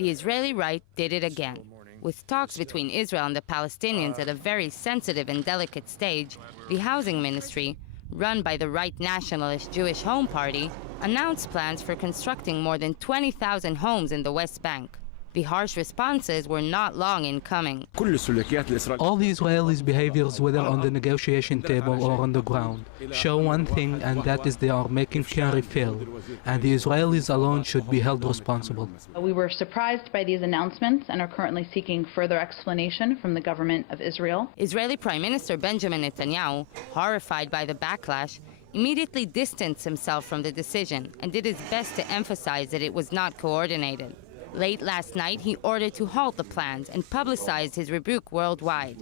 The Israeli right did it again. With talks between Israel and the Palestinians at a very sensitive and delicate stage, the housing ministry, run by the right nationalist Jewish Home Party, announced plans for constructing more than 20,000 homes in the West Bank. The harsh responses were not long in coming. All the Israelis' behaviors, whether on the negotiation table or on the ground, show one thing, and that is they are making Kerry fail, and the Israelis alone should be held responsible. We were surprised by these announcements and are currently seeking further explanation from the government of Israel. Israeli Prime Minister Benjamin Netanyahu, horrified by the backlash, immediately distanced himself from the decision and did his best to emphasize that it was not coordinated. Late last night, he ordered to halt the plans and publicized his rebuke worldwide.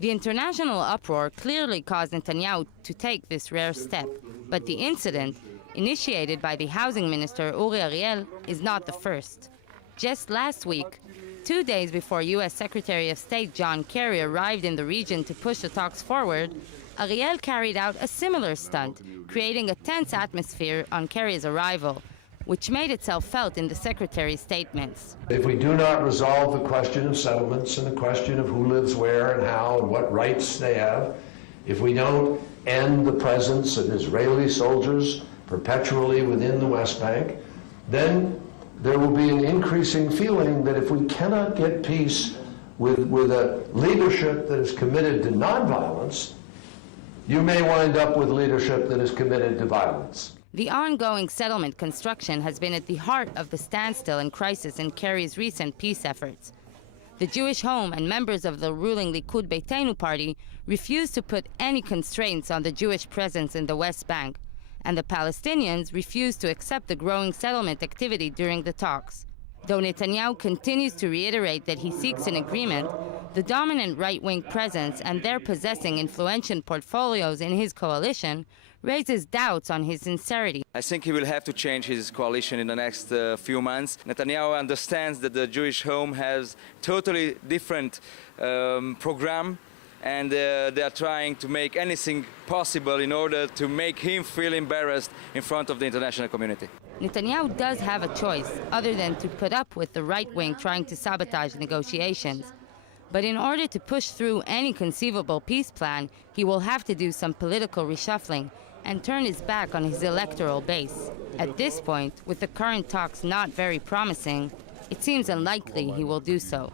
The international uproar clearly caused Netanyahu to take this rare step, but the incident, initiated by the housing minister Uri Ariel, is not the first. Just last week, 2 days before U.S. Secretary of State John Kerry arrived in the region to push the talks forward, Ariel carried out a similar stunt, creating a tense atmosphere on Kerry's arrival, which made itself felt in the Secretary's statements. If we do not resolve the question of settlements and the question of who lives where and how and what rights they have, if we don't end the presence of Israeli soldiers perpetually within the West Bank, then there will be an increasing feeling that if we cannot get peace with a leadership that is committed to nonviolence, you may wind up with leadership that is committed to violence. The ongoing settlement construction has been at the heart of the standstill and crisis in Kerry's recent peace efforts. The Jewish Home and members of the ruling Likud Beitenu party refused to put any constraints on the Jewish presence in the West Bank, and the Palestinians refused to accept the growing settlement activity during the talks. Though Netanyahu continues to reiterate that he seeks an agreement, the dominant right-wing presence and their possessing influential portfolios in his coalition raises doubts on his sincerity. I think he will have to change his coalition in the next few months. Netanyahu understands that the Jewish Home has totally different program, and they are trying to make anything possible in order to make him feel embarrassed in front of the international community. Netanyahu does have a choice, other than to put up with the right wing trying to sabotage negotiations. But in order to push through any conceivable peace plan, he will have to do some political reshuffling and turn his back on his electoral base. At this point, with the current talks not very promising, it seems unlikely he will do so.